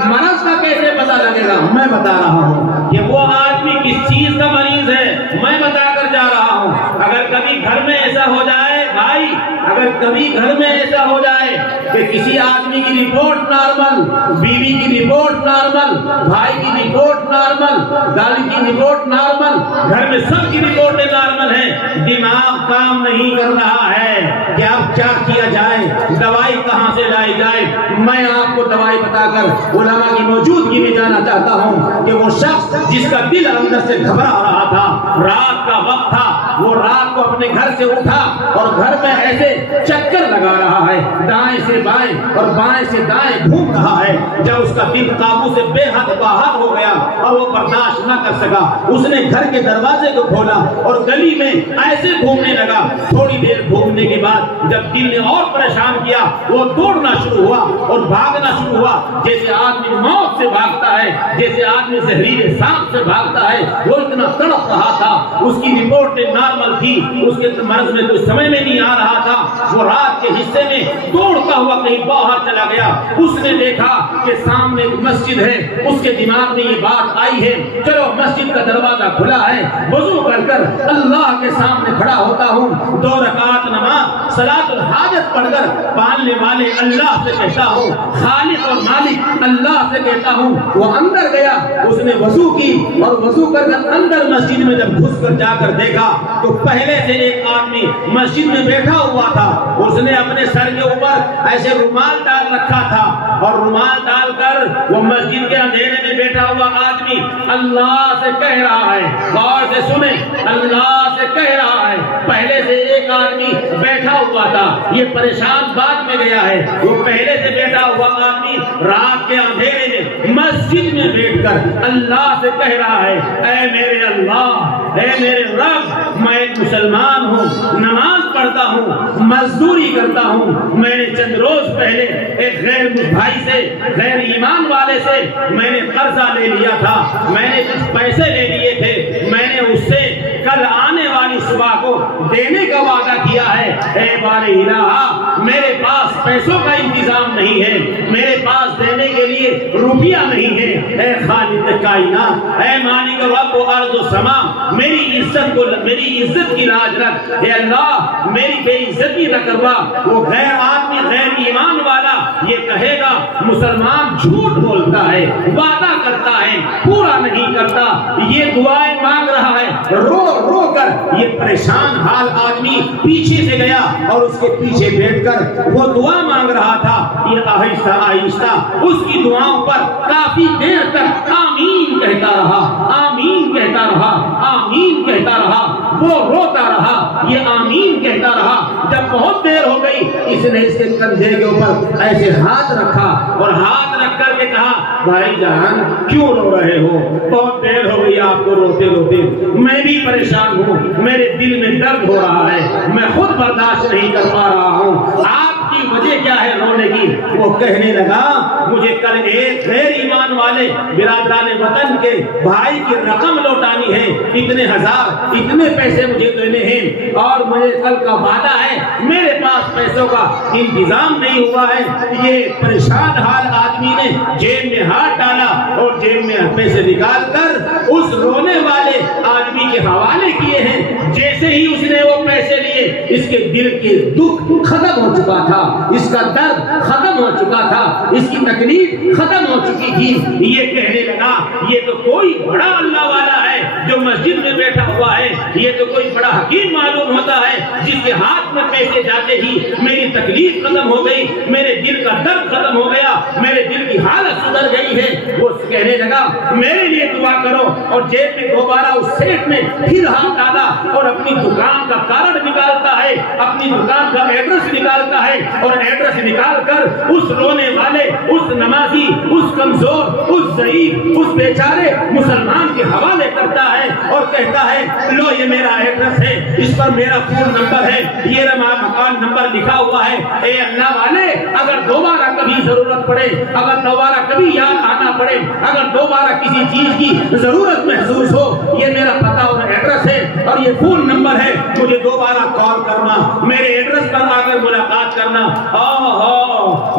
مرض کا کیسے پتہ لگے گا؟ میں بتا رہا ہوں کہ وہ آدمی کس چیز کا مریض ہے، میں بتا کر جا رہا ہوں۔ اگر کبھی گھر میں ایسا ہو جائے بھائی، اگر کبھی گھر میں ایسا ہو جائے کہ کسی آدمی کی رپورٹ نارمل، بیوی کی رپورٹ نارمل، بھائی کی رپورٹ نارمل، گالی کی رپورٹ نارمل، گھر میں سب کی رپورٹیں نارمل ہیں، دماغ کام نہیں کر رہا ہے کہ اب کیا کیا جائے، دوائی کہاں سے لائی جائے۔ میں آپ کو دوائی بتا کر علماء کی موجودگی میں جانا چاہتا ہوں کہ وہ شخص جس کا دل اندر سے گھبرا رہا تھا، رات کا وقت تھا، وہ رات کو اپنے گھر سے اٹھا اور گھر میں ایسے چکر لگا رہا ہے، دائیں سے بائیں اور بائیں سے دائیں گھوم رہا ہے، جب اس کا دل قابو سے بے حد باہر ہو گیا اور وہ برداشت نہ کر سکا، اس نے گھر کے دروازے کو کھولا اور گلی میں ایسے گھومنے لگا۔ تھوڑی دیر گھومنے کے بعد جب دل نے اور پریشان کیا، وہ دوڑنا شروع ہوا اور بھاگنا شروع ہوا، جیسے آدمی موت سے بھاگتا ہے، جیسے آدمی زہریلے سانپ سے بھاگتا ہے، وہ اتنا تڑپ رہا تھا۔ اس کی رپورٹیں نارمل تھی، اس کے مرض میں کوئی سمجھ میں نہیں آ رہا تھا۔ وہ رات کے حصے میں دوڑتا ہوا کہیں باہر چلا گیا، اس نے دیکھا کہ سامنے مسجد ہے، اس کے دماغ میں یہ بات آئی ہے چلو مسجد کا دروازہ کھلا ہے، وضو کر کر اللہ کے سامنے کھڑا ہوتا ہوں، 2 رکعت نماز صلاۃ الحاجت پڑھ کر پالنے والے اللہ سے کہتا ہوں، خالق اور مالک اللہ سے کہتا ہوں۔ وہ اندر گیا، اس نے وضو کی اور وضو کر کر اندر مسجد میں جب گھس کر جا کر دیکھا تو پہلے سے ایک آدمی مسجد میں بیٹھا ہوا تھا، اس نے اپنے سر کے اوپر ایسے رومال ڈال رکھا تھا اور رومال ڈال کر وہ مسجد کے اندھیرے میں بیٹھا ہوا آدمی اللہ سے کہہ رہا ہے، غور سے سنیں، اللہ سے کہہ رہا ہے۔ پہلے سے ایک آدمی بیٹھا ہوا تھا، یہ پریشان بعد میں گیا ہے، وہ پہلے سے بیٹھا ہوا آدمی رات کے اندھیرے میں مسجد میں بیٹھ کر اللہ سے کہہ رہا ہے، اے میرے اللہ، اے میرے رب، میں ایک مسلمان ہوں، نماز پڑھتا ہوں، مزدوری کرتا ہوں، میں نے چند روز پہلے ایک غیر بھائی سے، غیر ایمان والے سے میں نے قرضہ لے لیا تھا، میں نے کچھ پیسے لے لیے تھے، میں نے اس سے کل آنے والی صبح کو دینے کا وعدہ کیا ہے۔ اے بار الہ، میرے پاس پیسوں کا انتظام نہیں ہے، میرے پاس دینے کے لیے روپیہ نہیں ہے، اے خالق کائنات، اے مالک رب و ارض و سما، میری عزت کی لاج رکھ، اے اللہ میری بے عزتی نہ کروا۔ وہ غیر آدمی، غیر ایمان والا یہ کہے گا مسلمان جھوٹ بولتا ہے، وعدہ کرتا ہے، پورا نہیں کرتا، یہ دعائیں مانگ رہا ہے، رو رو کر یہ پریشان حال آدمی پیچھے سے گیا اور اس کے پیچھے بیٹھ کر وہ دعا مانگ رہا تھا۔ یہ آہستہ آہستہ اس کی دعاؤں پر کافی دیر تک آمین کہتا رہا، آمین کہتا رہا، آمین کہتا رہا، وہ روتا رہا، یہ آمین کہتا رہا۔ جب بہت دیر ہو گئی، اس نے اس کے کندھے کے اوپر ایسے ہاتھ رکھا اور ہاتھ رکھ کر کے کہا، بھائی جان کیوں رو رہے ہو؟ بہت دیر ہو گئی آپ کو روتے روتے، میں بھی پریشان ہوں، میرے دل میں درد ہو رہا ہے، میں خود برداشت نہیں کر پا رہا ہوں، آپ کی وجہ کیا ہے رونے کی؟ وہ کہنے لگا، مجھے کل ایک غیر ایمان والے برادران وطن کے بھائی کی رقم لوٹانی ہے، اتنے ہزار، اتنے پیسے مجھے دینے ہیں اور مجھے کل کا وعدہ ہے، میرے پاس پیسوں کا انتظام نہیں ہوا ہے۔ یہ پریشان حال آدمی نے جیب میں ہاتھ ڈالا اور جیب میں پیسے نکال کر اس رونے والے آدمی کے حوالے کیے ہیں۔ جیسے ہی اس نے وہ پیسے لیے اس کے دل کے دکھ ختم ہو چکا تھا، اس کا درد ختم ہو چکا تھا، اس کی تکلیف ختم ہو چکی تھی۔ یہ کہنے لگا یہ تو کوئی بڑا اللہ والا ہے جو مسجد میں بیٹھا ہوا ہے، یہ تو کوئی بڑا حکیم معلوم ہوتا ہے جس کے ہاتھ میں پیسے جاتے ہی میری تکلیف ختم ہو گئی، میرے دل کا درد ختم ہو گیا، میرے دل کی حالت سدھر گئی ہے۔ وہ کہنے لگا میرے لیے دعا کرو، اور جیب میں دوبارہ اس سیٹ میں پھر ہاتھ ڈالا اور اپنی دکان کا کارڈ نکالتا ہے، اپنی دکان کا ایڈریس نکالتا ہے، اور ایڈریس نکال کر اس رونے والے، اس نمازی، اس کمزور، اس ضعیف، اس بیچارے مسلمان کے حوالے کرتا ہے اور کہتا ہے لو یہ میرا ایڈریس ہے، اس پر میرا فون نمبر ہے، یہ مکان نمبر لکھا ہوا ہے، اے اللہ والے اگر دوبارہ کبھی ضرورت پڑے، اگر دوبارہ کبھی یاد آنا پڑے، اگر دوبارہ کسی چیز کی ضرورت محسوس ہو، یہ میرا پتہ اور ایڈریس ہے اور یہ فون نمبر ہے، مجھے دوبارہ کال کرنا، میرے ایڈریس پر آ کر ملاقات کرنا۔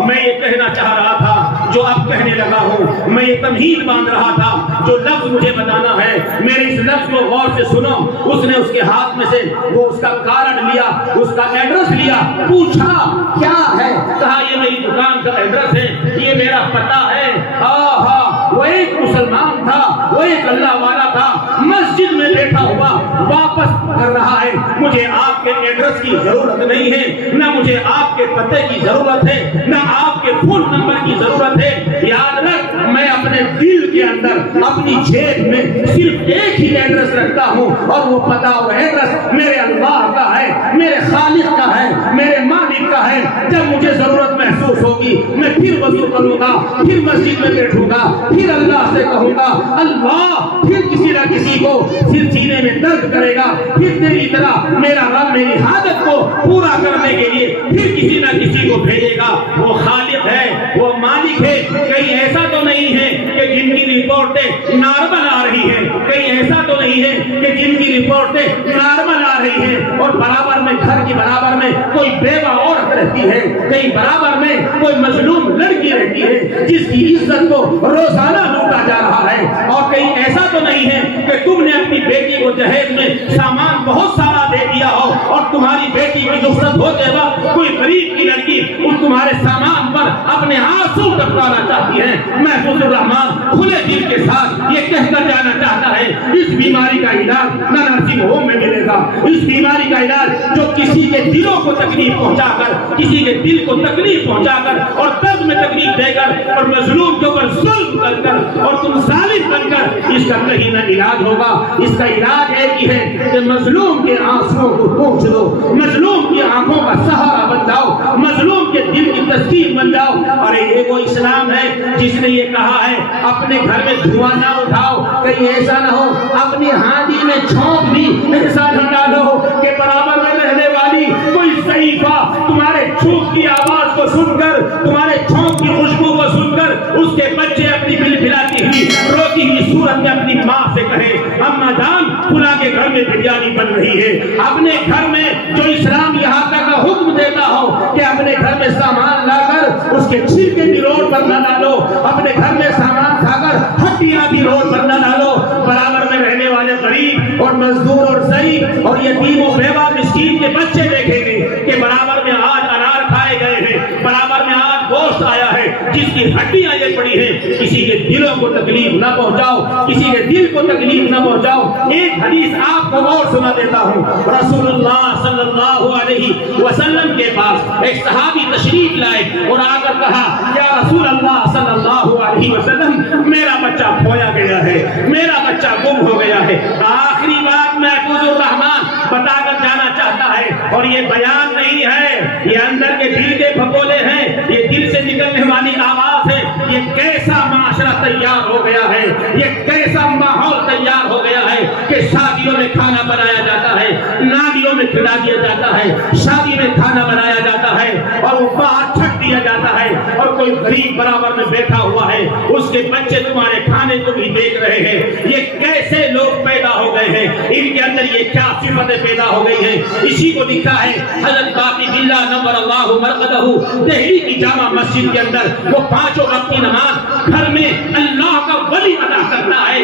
میں یہ کہنا چاہ رہا تھا جو اب کہنے لگا ہوں، میں یہ تمہید باندھ رہا تھا جو لفظ مجھے بتانا ہے، میرے اس لفظ کو غور سے سنو۔ اس نے اس کے ہاتھ میں سے وہ اس کا کارڈ لیا، اس کا ایڈریس لیا، پوچھا کیا ہے، کہا یہ میری دکان کا ایڈریس ہے، یہ میرا پتہ ہے۔ وہ ایک مسلمان تھا، وہ ایک اللہ والا تھا، مسجد میں بیٹھا ہوا واپس کر رہا ہے، مجھے آپ کے ایڈریس کی ضرورت نہیں ہے، نہ مجھے آپ کے پتے کی ضرورت ہے، نہ آپ کے فون نمبر کی ضرورت ہے۔ یاد رکھ میں اپنے دل کے اندر اپنی جیب میں صرف ایک ہی ایڈریس رکھتا ہوں، اور وہ پتہ اور ایڈریس میرے اللہ کا ہے، میرے خالق کا ہے، میرے مالک کا ہے۔ جب مجھے ضرورت محسوس ہوگی میں پھر وضو کروں گا، پھر مسجد میں بیٹھوں گا، پھر اللہ سے کہوں گا اللہ، پھر کسی نہ کسی کو پھر سینے میں درد کرے گا، پھر تیری طرح میرا رب میری حاجت کو پورا کرنے کے لیے پھر کسی نہ کسی کو بھیجے گا۔ وہ خالق ہے، وہ مالک ہے۔ کہیں ایسا تو نہیں ہے کہ جن کی رپورٹیں نارمل آ رہی ہیں، کہیں ایسا تو نہیں ہے کہ جن کی رپورٹیں نارمل آ رہی ہیں اور برابر میں گھر کی برابر میں کوئی بیوہ عورت رہتی ہے، کہیں برابر میں کوئی مظلوم لڑکی رہتی ہے جس کی عزت کو روزانہ لوٹا جا رہا ہے، اور کہیں ایسا تو نہیں ہے کہ تم نے اپنی بیٹی کو جہیز میں سامان بہت سارا دے دیا ہو اور تمہاری بیٹی کی نصرت ہوتے وقت کوئی غریب کی لڑکی اس تمہارے سامان پر اپنے آنسو ٹپکانا چاہتی ہے۔ محفوظ الرحمان کھلے دل کے ساتھ یہ کہہ کر جانا چاہتا ہے اس بیماری کا علاج نہ نرسنگ ہوم میں ملے گا، اس بیماری کا علاج جو کسی کے دلوں کو تکلیف پہنچا کر، کسی کے دل کو تکلیف پہنچا کر اور درد میں تکلیف دے کر اور مظلوم کے اوپر ظلم کر کر اور تم ظالم بن کر، اس کا کہیں نہ علاج ہوگا۔ اس کا علاج ایک ہی ہے کہ مظلوم کے آنسوؤں کو پوچھ دو، مظلوم کی آنکھوں کا سہارا بن جاؤ، مظلوم کے دل کی تسکین بن جاؤ۔ اور یہ وہ اسلام ہے جس نے یہ کہا ہے اپنے گھر میں دھواں نہ اٹھاؤ، کہیں ایسا نہ ہو اپنی ہانڈی میں چھونک بھی ایسا نہ ڈالو کہ برابر میں رہنے والی کوئی ضعیفہ تمہارے چھونک کی آواز کو سن کر، تمہارے چھونک کی خوشبو کو سن کر اس کے بچے اپنی بلبلاتی ہوئی روتی ہوئی صورت میں اپنی ماں سے کہے اماں جان فلاں کے گھر میں بریانی بن رہی ہے۔ اپنے گھر میں جو اسلام یہاں تک کا حکم دیتا ہو کہ اپنے گھر میں سامان لا کر اس کے چھلکے بھی روڈ پر نہ ڈالو، اپنے گھر میں سامان کھا کر ہڈیاں بھی روڈ پر نہ ڈالو، برابر میں رہنے والے غریب اور مزدور اور ضعیف اور یتیم و بیوہ مسکین کے بچے دیکھیں گے کہ برابر میں آج انار کھائے گئے ہیں، برابر میں آج گوشت آیا ہے جس کی ہڈیاں یہ پڑی ہیں۔ کسی کے دلوں کو تکلیف نہ پہنچاؤ، کسی کے دل کو تکلیف نہ پہنچاؤ۔ ایک حدیث آپ کو اور سنا دیتا ہوں۔ رسول اللہ صلی اللہ علیہ وسلم کے پاس ایک صحابی تشریف لائے اور آ کر کہا یا رسول اللہ صلی اللہ علیہ وسلم میرا بچہ کھویا گیا ہے، میرا بچہ گم ہو گیا ہے۔ آخری بات محفوظ الرحمان بتا کر جانا چاہتا ہے، اور یہ بیان نہیں ہے، یہ اندر کے دل کے پھپولے ہیں، یہ دل سے نکلنے والی آواز ہے۔ یہ کیسا معاشرہ تیار ہو گیا ہے، یہ کیسا ماحول تیار ہو گیا ہے کہ شادیوں میں کھانا بنایا جاتا ہے، نالیوں میں کھلا دیا جاتا ہے، شادی میں کھانا بنایا جاتا ہے اور وہ باہر چھٹ دیا جاتا ہے، اور کوئی غریب برابر میں بیٹھا ہوا ہے، اس کے بچے تمہارے کھانے کو بھی دیکھ رہے ہیں۔ یہ کیسے لوگ پیدا ہو گئے ہیں، ان کے اندر یہ کیا صفتیں پیدا ہو گئی ہیں؟ اسی کو لکھا ہے حضرت باقی باللہ نور اللہ مرقدہ دہلی کی جامع مسجد کے اندر وہ 5 وقت کی نماز گھر میں اللہ کا ولی ادا کرتا ہے،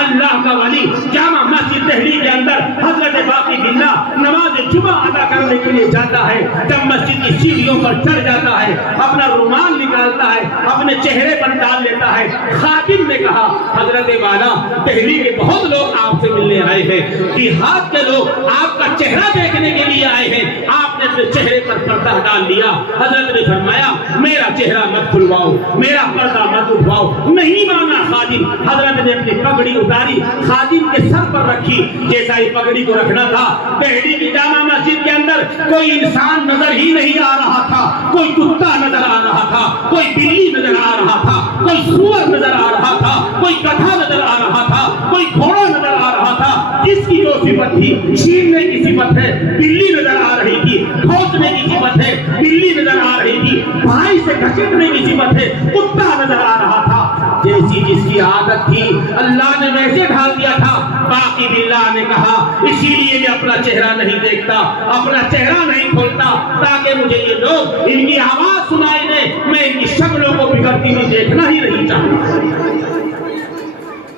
اللہ کا ولی جامع مسجد دہلی کے اندر حضرت باقی باللہ نماز جمعہ ادا کرنے کے لیے جاتا ہے. جب مسجد کی سیڑھیوں پر چڑھ جاتا ہے, اپنا رومال نکالتا ہے, اپنے چہرے پر ڈال لیتا ہے. خادم نے کہا حضرت والا دہلی کے بہت لوگ آپ سے ملنے آئے ہیں, دیہات کے لوگ آپ کا چہرہ دیکھنے کے لیے آئے ہیں, آپ نے اپنے چہرے پر پردہ ڈال دیا. حضرت نے فرمایا میرا چہرہ مت کھلواؤ, میرا پردہ مت اٹھواؤ. نہیں مانا خادم. حضرت نے اپنی پگڑی اتاری, خادم کے سر پر رکھی. جیسا ہی پگڑی کو رکھنا تھا, دہلی کی جامع مسجد کے اندر کوئی انسان نظر ہی نہیں آ رہا تھا. کوئی کتا نظر آ رہا تھا, کوئی بلی نظر آ رہا تھا, کوئی سور نظر آ رہا تھا, کوئی گدھا نظر آ رہا تھا, کوئی گھوڑا نظر آ رہا تھا. جس کی جو صفت تھی, چھیننے کی صفت ہے, بلی نظر آ رہی تھی. کھوسنے کی صفت ہے, بلی نظر آ رہی تھی. بھائی سے گھسیٹنے کی صفت ہے, کتا نظر آ رہا تھا. جیسی جس کی عادت تھی اللہ نے ویسے ڈھال دیا تھا. باقی باللہ نے کہا اسی لیے میں اپنا چہرہ نہیں دیکھتا, اپنا چہرہ نہیں کھولتا, تاکہ مجھے یہ لوگ ان کی آواز سنائی دے. میں ان کی شکلوں کو بگڑتی ہوئی دیکھنا ہی نہیں چاہتا.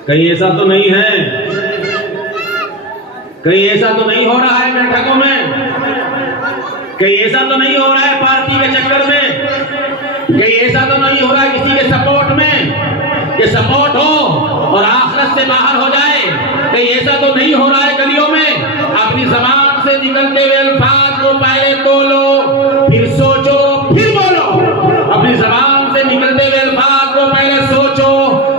کہیں ایسا تو نہیں ہے, کہیں ایسا تو نہیں ہو رہا ہے بیٹھکوں میں, کہیں ایسا تو نہیں ہو رہا ہے پارٹی کے چکر میں, کہیں ایسا تو نہیں ہو رہا ہے کسی کے سپورٹ میں کہ سپورٹ ہو اور آخرت سے باہر ہو جائے. کہیں ایسا تو نہیں ہو رہا ہے گلیوں میں. اپنی زبان سے نکلتے ہوئے الفاظ کو پہلے تولو, پھر سوچو, پھر بولو. اپنی زبان سے نکلتے ہوئے الفاظ کو پہلے سوچو.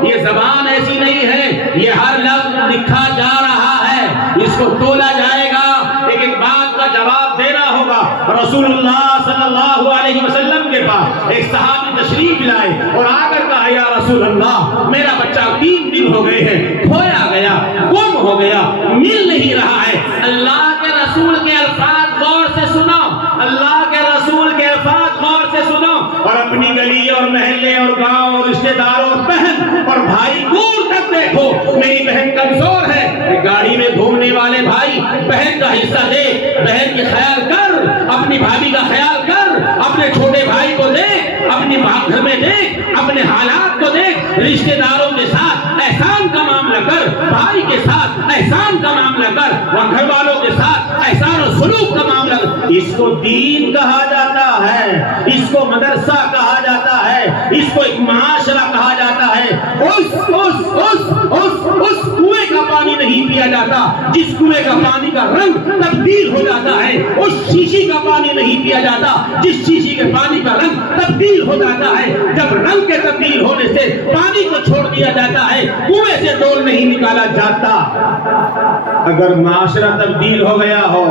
یہ زبان ایسی نہیں ہے, یہ ہر لفظ لکھا جا رہا ہے, اس کو تولا جائے گا. ایک ایک بات کا جواب دینا ہوگا. رسول اللہ صلی اللہ علیہ وسلم کے پاس ایک صحابی تشریف لائے اور آ کر کہا یا رسول اللہ میرا بچہ 3 دن ہو گئے ہیں, کھویا گیا, گم ہو گیا, مل نہیں رہا ہے. اللہ کے رسول کے الفاظ غور سے سنو, اللہ کے رسول کے الفاظ غور سے سنو, اور اپنی گلی اور محلے اور گاؤں اور رشتے داروں اور بہن اور بھائی دور تک دیکھو. میری بہن کمزور ہے, گاڑی میں گھومنے والے بھائی بہن کا حصہ دے, بہن کی خیال کر, اپنی بھابھی کا خیال کر, اپنے چھوٹے بھائی کو دیکھ, اپنی گھر میں دیکھ, اپنے حالات کو دیکھ. رشتے داروں کے ساتھ احسان کا معاملہ کر, بھائی کے ساتھ احسان کا معاملہ کر, اور گھر والوں کے ساتھ احسان و سلوک کا معاملہ کر. اس کو دین کہا جاتا ہے, اس کو مدرسہ کہا جاتا ہے, اس کو ایک معاشرہ کہا جاتا ہے. اس کنویں کا پانی نہیں پیا جاتا جس کنویں کا پانی کا رنگ تبدیل ہو جاتا ہے. اس شیشی کا پانی نہیں پیا جاتا جس شیشی کے پانی کا رنگ تبدیل ہو جاتا ہے. جب رنگ کے تبدیل ہونے سے پانی کو چھوڑ دیا جاتا ہے, کنویں سے ڈول نہیں نکالا جاتا. اگر معاشرہ تبدیل ہو گیا ہو,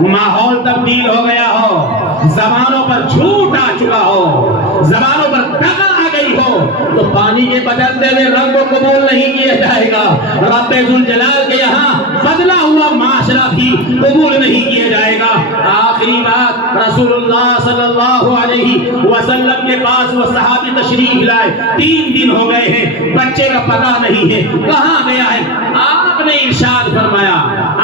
ماحول تبدیل ہو گیا ہو, زبانوں پر جھوٹ آ چکا ہو, زبانوں پر دغا آ گئی ہو, تو پانی کے بدلتے ہوئے رنگ کو قبول نہیں کیا جائے گا. رب ذوالجلال کے یہاں بدلا ہوا معاشرہ بھی قبول نہیں کیا جائے گا. آخری بات, رسول اللہ صلی اللہ علیہ وسلم کے پاس وہ صحابی تشریف لائے. 3 دن ہو گئے ہیں, بچے کا پتہ نہیں ہے کہاں گیا ہے. آپ نے ارشاد فرمایا,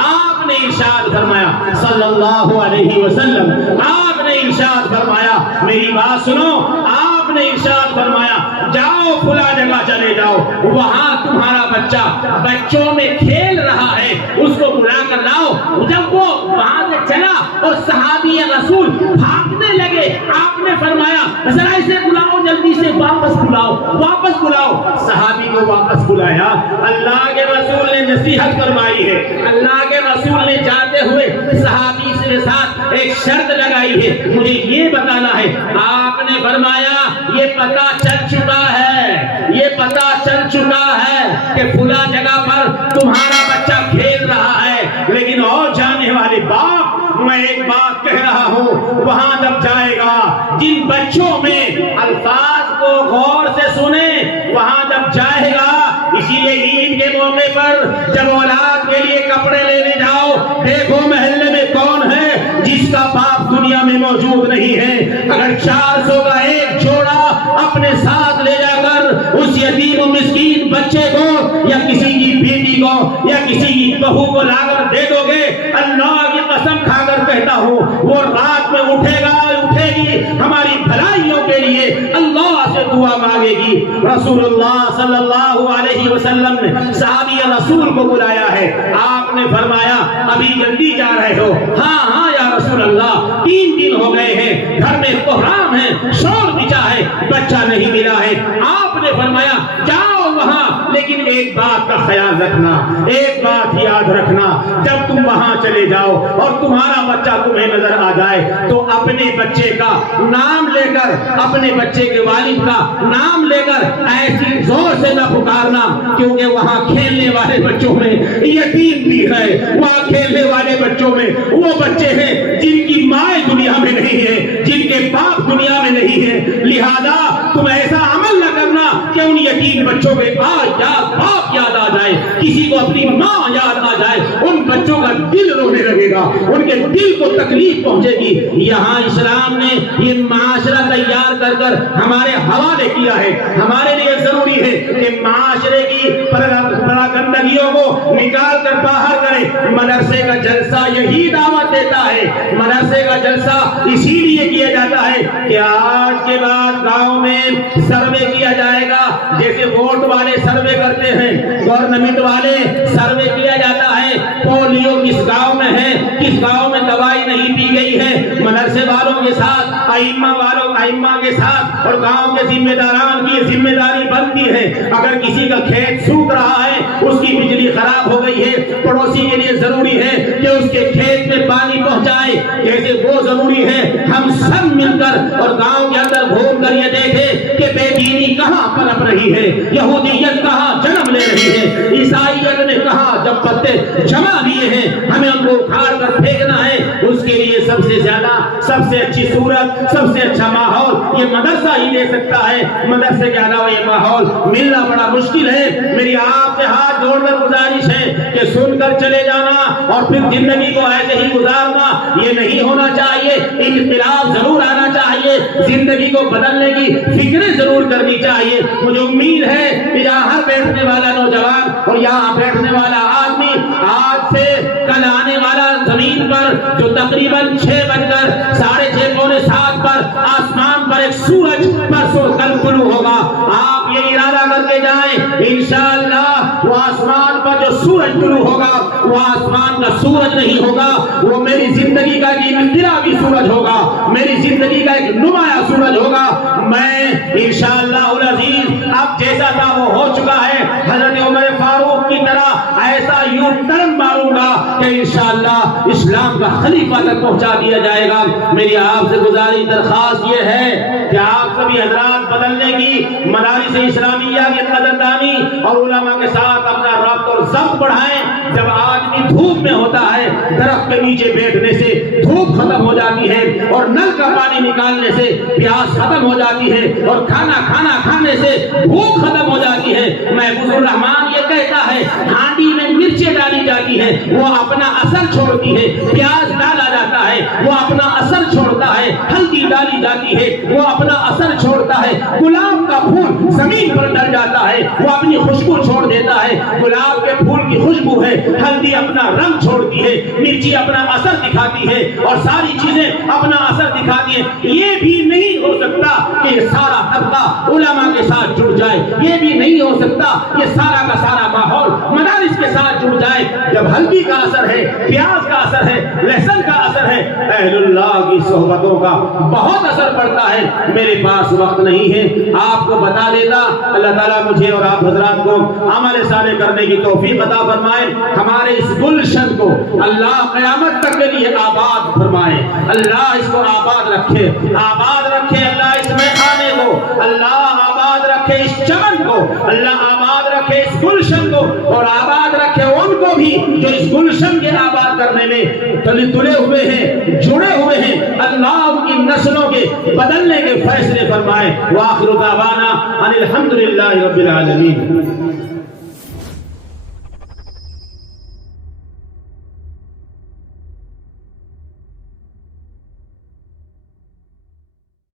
آپ نے ارشاد فرمایا صلی اللہ علیہ وسلم, آپ نے ارشاد فرمایا, میری بات سنو, آپ نے ارشاد فرمایا جاؤ فلاں جگہ چلے جاؤ, وہاں تمہارا بچہ بچوں میں کھیل رہا ہے, اس کو بلا کر لاؤ. جب وہ وہاں سے چلا اور صحابی رسول بھاگنے لگے, آپ نے فرمایا ذرا اسے بلاؤ, جلدی سے واپس بلاؤ, واپس بلاؤ. صحابی کو واپس بلایا. اللہ کے رسول نے نصیحت فرمائی ہے, اللہ کے رسول نے جاتے ہوئے صحابی کے ساتھ ایک شرط لگائی ہے, مجھے یہ بتانا ہے. آپ نے فرمایا یہ پتہ چل چکا ہے, یہ پتہ چل چکا ہے کہ فلاں جگہ پر تمہارا بچہ کھیل رہا ہے, لیکن اور جانے والے باپ میں ایک بات کہہ رہا ہوں, وہاں جب جائے گا جن بچوں میں الفاظ کو غور سے سنیں, وہاں جب جائے گا, اسی لیے عید کے موقع پر جب اولاد کے لیے کپڑے لینے جاؤ, دیکھو محلے میں کون ہے جس کا باپ دنیا میں موجود نہیں ہے. اگر 400 کا ایک جوڑا اپنے ساتھ لے جا کر اس یتیم و مسکین بچے کو یا کسی کی بیٹی کو یا کسی کی بہو کو لا کر دے دو گے, اللہ کی قسم کھا کر کہتا ہوں وہ رات میں اٹھے گا, اٹھے گی, ہماری بھلائیوں کے لیے اللہ سے دعا مانگے گی. رسول اللہ صلی اللہ علیہ وسلم نے صحابی رسول کو بلایا ہے. آپ نے فرمایا ابھی جلدی جا رہے ہو؟ ہاں ہاں یا رسول اللہ 3 دن ہو گئے ہیں, گھر میں کوہرام ہے, شور مچا ہے, بچہ نہیں ملا ہے. آپ نے فرمایا جاؤ وہاں, لیکن ایک بات کا خیال رکھنا, ایک بات یاد رکھنا, جب تم وہاں چلے جاؤ اور تمہارا بچہ تمہیں نظر آ جائے تو اپنے بچے کا نام لے کر, اپنے بچے کے والد کا نام لے کر ایسی زور سے نہ پکارنا, کیونکہ وہاں کھیلنے والے بچوں میں یتیم بھی ہے, وہاں کھیلنے والے بچوں میں وہ بچے ہیں جن کی ماں دنیا میں نہیں ہے, جن کے باپ دنیا میں نہیں ہے. لہذا تم ایسا عمل نہ کرنا کہ ان یتیم بچوں کے باپ یاد آ جائے, کسی کو اپنی ماں یاد آ جائے, ان بچوں کا دل رونے لگے گا, ان کے دل کو تکلیف پہنچے گی. یہاں اسلام نے یہ معاشرہ تیار کر کر ہمارے حوالے کیا ہے. ہمارے لیے ضروری ہے کہ معاشرے کی پراگندگیوں کو نکال کر باہر کریں. مدرسے کا جلسہ یہی دعوت دیتا ہے, مدرسے کا جلسہ اسی لیے کیا جاتا ہے کہ آج کے بعد گاؤں میں سروے کیا جائے گا, جیسے ووٹ والے سروے کرتے ہیں, گورنمنٹ والے سروے کیا جاتا ہے, پولیو کس گاؤں میں ہے, کس گاؤں میں دوائی نہیں پی گئی ہے. مدرسے والوں کے ساتھ, ائمہ کے ساتھ اور گاؤں کے ذمہ داران کی ذمہ داری بنتی ہے. اگر کسی کا کھیت سوکھ رہا ہے, اس کی بجلی خراب ہو گئی ہے, پڑوسی کے لیے ضروری ہے کہ اس کے کھیت میں پانی پہنچائے, جیسے وہ ضروری ہے ہم سب مل کر اور گاؤں کے اندر گھوم کر یہ دیکھیں کہ بے دینی کہاں پنپ رہی ہے, یہودیت کہاں جنم لے رہی ہے, عیسائیت نے کہاں جب پتے جمع لیے ہیں, ہمیں ان کو اکھاڑ کر پھینکنا ہے. اس کے لیے سب سے زیادہ, سب سے اچھی صورت, سب سے اچھا ماحول یہ مدرسہ ہی دے سکتا ہے. مدرسے کے علاوہ یہ ماحول ملنا بڑا مشکل ہے. میری آپ سے ہاتھ جوڑ کر گزارش ہے کہ سن کر چلے جانا اور پھر زندگی کو ایسے ہی گزارنا یہ نہیں ہونا چاہیے. انقلاب ضرور آنا چاہیے, زندگی کو بدلنے کی فکریں ضرور کرنی چاہیے. مجھے امید ہے کہ یہاں بیٹھنے والا نوجوان اور یہاں بیٹھنے والا آدمی آج سے کل آنے والا زمین پر جو تقریباً 6 بج کر 6:30 پونے 7 پر آسمان پر ایک سورج پرسوں کل طلوع ہوگا, آپ یہ ارادہ کر کے جائیں انشاءاللہ وہ آسمان پر جو سورج طلوع ہوگا وہ آسمان کا سورج نہیں ہوگا, وہ میری زندگی کا ایک انقلابی سورج ہوگا, میری زندگی کا ایک نمایاں سورج ہوگا. میں انشاءاللہ العزیز اب جیسا تھا وہ ہو چکا ہے, حضرت عمر فاروق کی طرح ایسا یوں ٹرن ماروں گا کہ انشاءاللہ اسلام کا خلیفہ تک پہنچا دیا جائے گا. میری آپ سے گزارش درخواست یہ ہے کہ آپ سبھی حضرات بدلنے کی مدارس اسلامیہ کی قدردانی اور علماء کے ساتھ اپنا ربط اور ضبط بڑھائیں. جب آدمی دھوپ میں ہوتا ہے, درخت کے نیچے بیٹھنے سے دھوپ ختم ہو جاتی ہے اور نل کا پانی نکالنے سے پیاس ختم ہو جاتی ہے اور کھانا کھانے سے بھوک ختم ہو جاتی ہے. محفوظ الرحمان یہ کہتا ہے ہانڈی میں مرچیں ڈالی جاتی ہیں وہ اپنا اثر چھوڑتی ہے, پیاز ڈالا جاتا ہے وہ اپنا اثر چھوڑتا ہے, ہلدی ڈالی جاتی ہے وہ اپنا اثر چھوڑتا ہے, گلاب کا پھول زمین پر ڈل جاتا ہے وہ اپنی خوشبو چھوڑ دیتا ہے. گلاب کے پھول کی خوشبو ہے, ہلدی اپنا رنگ چھوڑتی ہے, مرچی اپنا اثر دکھاتی ہے اور ساری چیزیں اپنا اثر دکھاتی ہیں. یہ بھی نہیں ہو سکتا کہ یہ سارا طبقہ علماء کے ساتھ جڑ جائے, یہ بھی نہیں ہو سکتا یہ سارا کا سارا ماحول مدارس کے ساتھ جڑ جائے. جب ہلدی کا اثر ہے, پیاز کا اثر ہے, لہسن کا اثر ہے, اہل اللہ کی صحبتوں کا بہت اثر پڑتا ہے. میرے پاس وقت نہیں ہے, آپ کو بتا دیتا. اللہ تعالیٰ مجھے اور آپ حضرات کو عمل صالح کرنے کی توفیق عطا فرمائے. ہمارے اس گلشن کو اللہ قیامت تک کے لیے آباد فرمائے, اللہ اس کو آباد رکھے, آباد رکھے اللہ اس میخانے کو, اللہ آباد رکھے اس چمن کو, اللہ آباد رکھے اس گلشن کو اور آباد رکھے ان کو بھی جو اس گلشن کے آباد کرنے میں تلے ہوئے ہیں, جڑے ہوئے ہیں. اللہ ان کی نسلوں کے بدلنے کے فیصلے فرمائے. وآخر دعوانا ان الحمدللہ رب العالمین.